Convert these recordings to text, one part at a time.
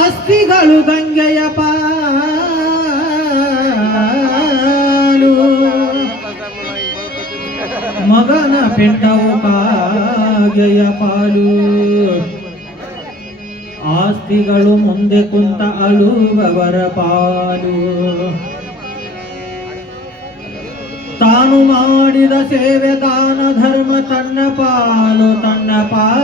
ಆಸ್ತಿಗಳು ಗಂಗೆಯ ಪಾಲು. ಮಗನ ಪಿಂಡವು ಕಾಗೆಯ ಪಾಲು. ಆಸ್ತಿಗಳು ಮುಂದೆ ಕುಂತ ಅಳುವವರ ಪಾಲು. ತಾನು ಮಾಡಿದ ಸೇವೆ, ದಾನ, ಧರ್ಮ, ತನ್ನ ಪಾಲು ತನ್ನ ಪಾಲು.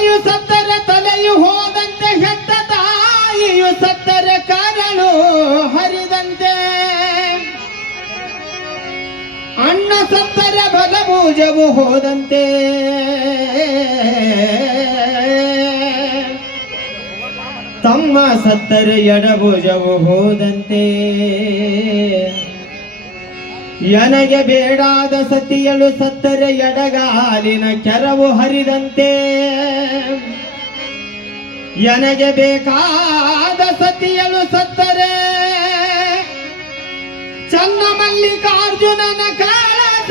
ತಂದೆಯು ಸತ್ತರೆ ತಲೆಯು ಹೋದಂತೆ ಹೆತ್ತ ತಾಯಿಯು ಸತ್ತರೆ ಕರಳು ಹರಿದಂತೆ. ಅಣ್ಣ ಸತ್ತರೆ ಬಲಭೂಜವು ಹೋದಂತೆ. ತಮ್ಮ ಸತ್ತರೆ ಎಡಭುಜವು ಹೋದಂತೆ. ನನಗೆ ಬೇಡಾದ ಸತಿಯಳು ಸತ್ತರೆ ಎಡಗಾಲಿನ ಕೆರವು ಹರಿದಂತೆ ನನಗೆ ಬೇಕಾದ ಸತಿಯಳು ಸತ್ತರೆ ಚನ್ನ ಮಲ್ಲಿಕಾರ್ಜುನನ ಕಾಳಸ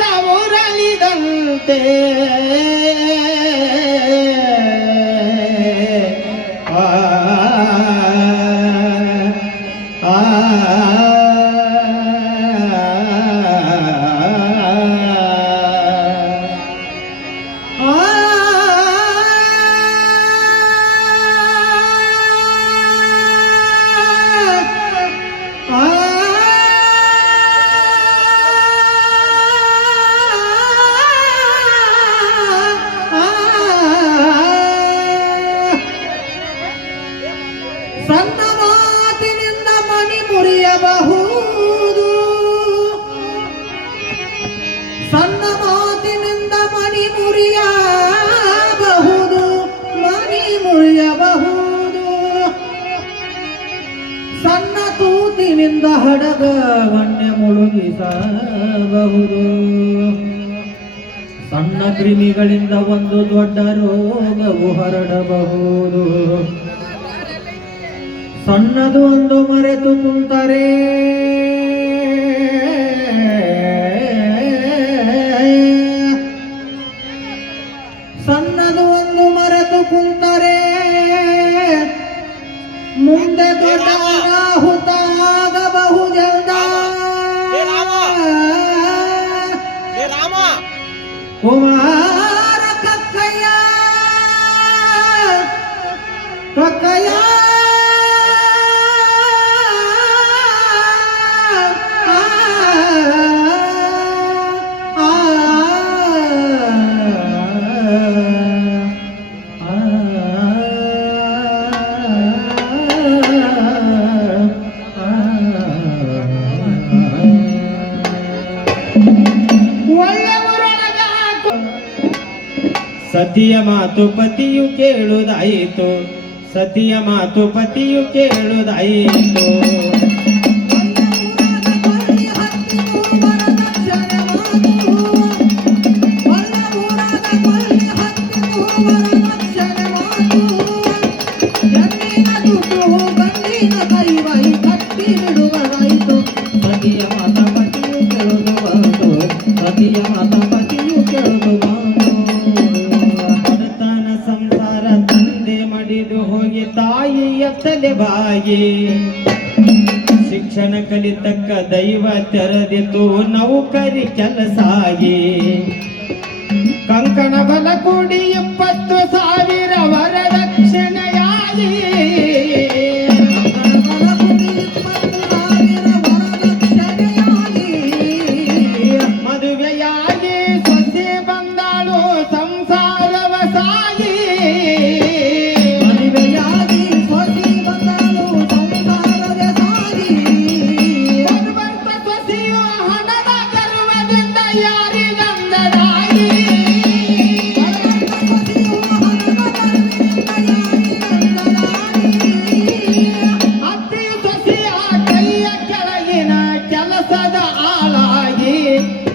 ಆ ಹಡಗವನ್ನೇ ಮುಳುಗಿಸಬಹುದು ಸಣ್ಣ ಕ್ರಿಮಿಗಳಿಂದ ಒಂದು ದೊಡ್ಡ ರೋಗವು ಹರಡಬಹುದು. ಸಣ್ಣದು ಒಂದು ಮರೆತು ಸತಿಯ ಮಾತು ಪತಿಯು ಕೇಳುವುದಾಯಿತು ಸತಿಯ ಮಾತು ಪತಿಯು ಎತ್ತಲೆ ಬಾಯಿ. ಶಿಕ್ಷಣ ಕಲಿತಕ್ಕ ದೈವ ತೆರೆದಿತು ನೌಕರಿ ಕೆಲಸಾಗಿ ಕಂಕಣ ಬಲ ಕೂಡಿ ಇಪ್ಪತ್ತು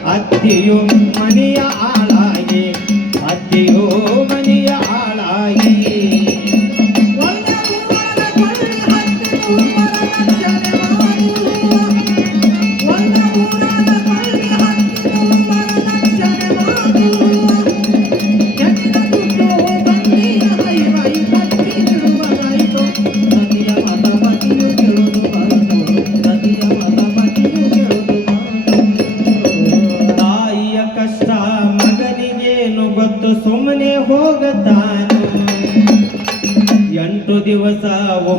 അത്തിയും മണിയാളായി അത്തിയോ മണി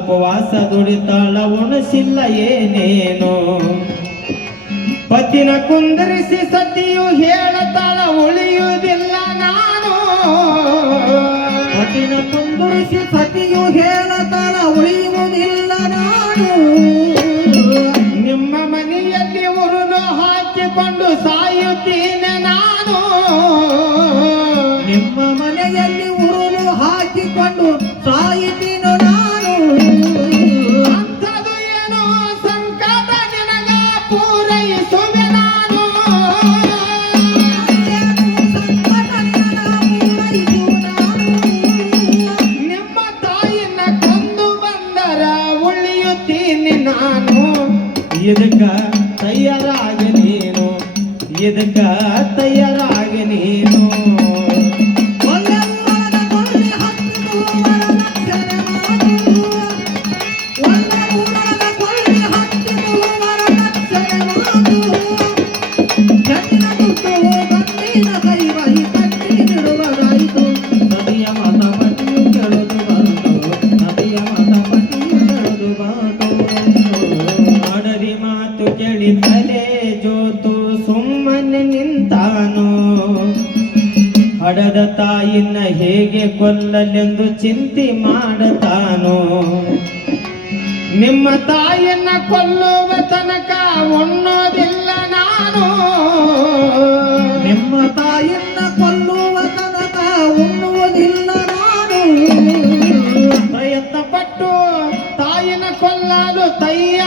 ಉಪವಾಸ ದುಡಿತಾಳ ಉಣಸಿಲ್ಲ ಏನೇನು? ಪತಿನ ಕುಂದರಿಸಿ ಸತಿಯು ಹೇಳತಾಳ, ಉಳಿಯುವುದಿಲ್ಲ ನಾನು. ಪತಿನ ಕುಂದರಿಸಿ ಸತಿಯು ಹೇಳತಾಳ, ಉಳಿಯುವುದಿಲ್ಲ ನಾನು. ನಿಮ್ಮ ಮನೆಯಲ್ಲಿ ಉರುಳು ಹಾಕಿಕೊಂಡು ಸಾಯುತ್ತೀನಿ ನಾನು. ನಾನು ಇದಕ್ಕ ತಯಾರಾಗಿ ನೀನು ಇದಕ್ಕ ತಯಾರಾಗಿ ನೀನು ಕೊಲ್ಲಲೆಂದು ಚಿಂತೆ ಮಾಡುತ್ತಾನೋ ನಿಮ್ಮ ತಾಯಿನ ಕೊಲ್ಲುವ ತನಕ ಉಣ್ಣೋದಿಲ್ಲ ನಾನು. ನಿಮ್ಮ ತಾಯಿಯನ್ನ ಕೊಲ್ಲುವ ತನಕ ಉಣ್ಣುವುದಿಲ್ಲ ನಾನು. ಪ್ರಯತ್ನ ಪಟ್ಟು ತಾಯಿನ ಕೊಲ್ಲಲು ತಯಾರಾದಾನು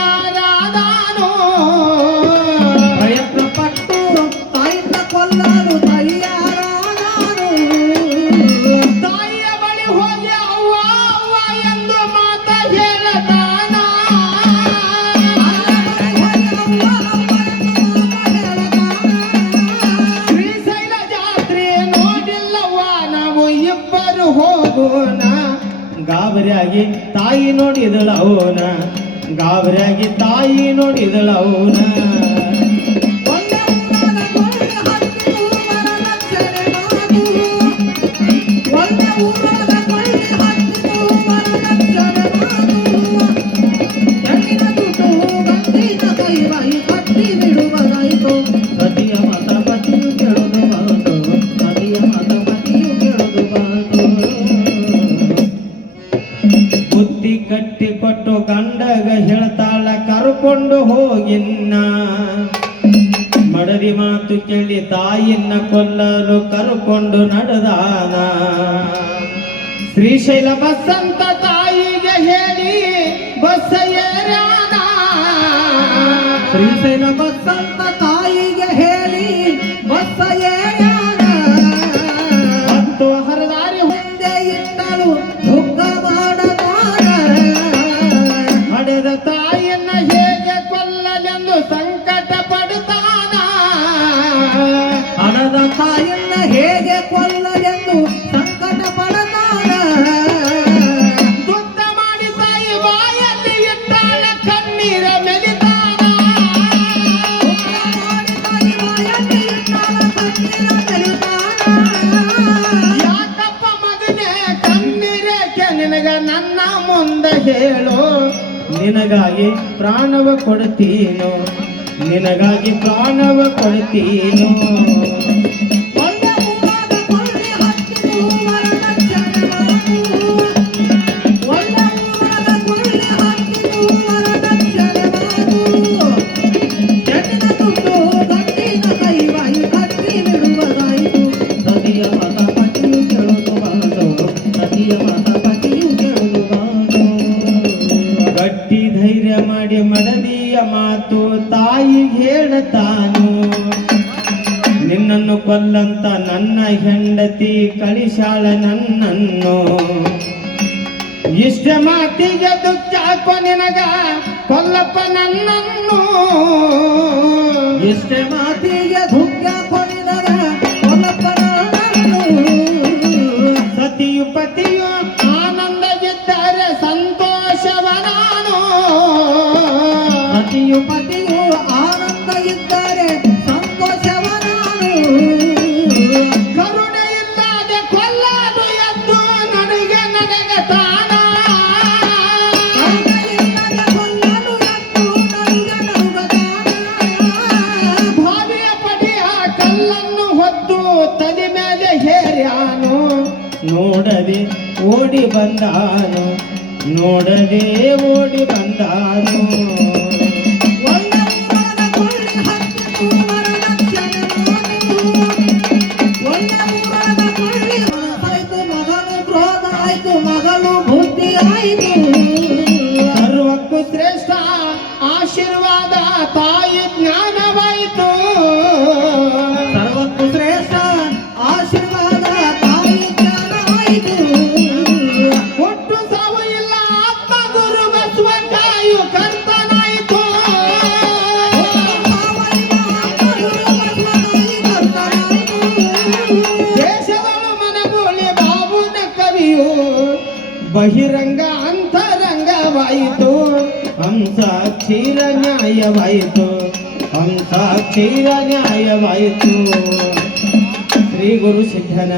ಹೋಗೋಣ ಗಾಬರಿಯಾಗಿ ತಾಯಿ ನೋಡಿದಳ ಅವನ. ಗಾಬರಿಯಾಗಿ ತಾಯಿ ನೋಡಿದಳ ಅವನ. ಕರ್ಕೊಂಡು ಹೋಗಿನ್ನ. ಮಡದಿ ಮಾತು ಕೇಳಿ ತಾಯಿನ ಕೊಲ್ಲಲು ಕರ್ಕೊಂಡು ನಡೆದಾನ. ಶ್ರೀಶೈಲ ಬಸಂತ ತಾಯಿಗೆ ಹೇಳಿ ಬಸ್ಸ ಶ್ರೀಶೈಲ ಬಸಂತ ತಾಯಿಗೆ ಹೇಳಿ ಬಸ್ಸ ಕೊಲ್ಲಲೆಂದು ಸಂಕಟ ಪಡತಾನ. ದುಡ್ಡ ಮಾಡಿ ತಾಯಿ ಬಾಯಲ್ಲಿ ಇಟ್ಟಾಳ ಕಣ್ಣೀರ ಮೆಲಿತಾನ. ಮಾಡಿ ತಾಯಿ ಬಾಯಲ್ಲಿ ಇಟ್ಟಾಳ ಕಣ್ಣೀರ ಬೆರೆತಾನ. ಯಾಕಪ್ಪ ಮಗನೇ ಕಣ್ಣೀರೇಕೆ ನಿನಗ ನನ್ನ ಮುಂದೆ ಹೇಳು. ನಿನಗಾಗಿ ಪ್ರಾಣವ ಕೊಡ್ತೀನೋ? ನಿನಗಾಗಿ ಪ್ರಾಣವ ಕೊಡ್ತೀನೋ? ಕಳಿಸಾಳ ನನ್ನನ್ನು. ಇಷ್ಟ ಮಾತಿಗೆ ದುಚ್ಚಾಕ ನಿನಗ ಕೊಲ್ಲಪ್ಪ ನನ್ನನ್ನು. ಇಷ್ಟ ಮಾತಿಗೆ ದುಃಖ ಬಂದಾನು ನೋಡದೆ ಓಡಿ ಬಂದಾನು ಮಗನು ಬುದ್ಧಿ ಆಯಿತು ಸರ್ವಕ್ಕೂ ಶ್ರೇಷ್ಠ ಆಶೀರ್ವಾದ ತಾಯಿ ಬಹಿರಂಗ ಅಂತರಂಗವಾಯಿತು ಹಂಸ ಕ್ಷೀರ ನ್ಯಾಯವಾಯಿತು ಹಂಸ ಕ್ಷೀರ ನ್ಯಾಯವಾಯಿತು ಶ್ರೀ ಗುರು ಸಿದ್ಧನ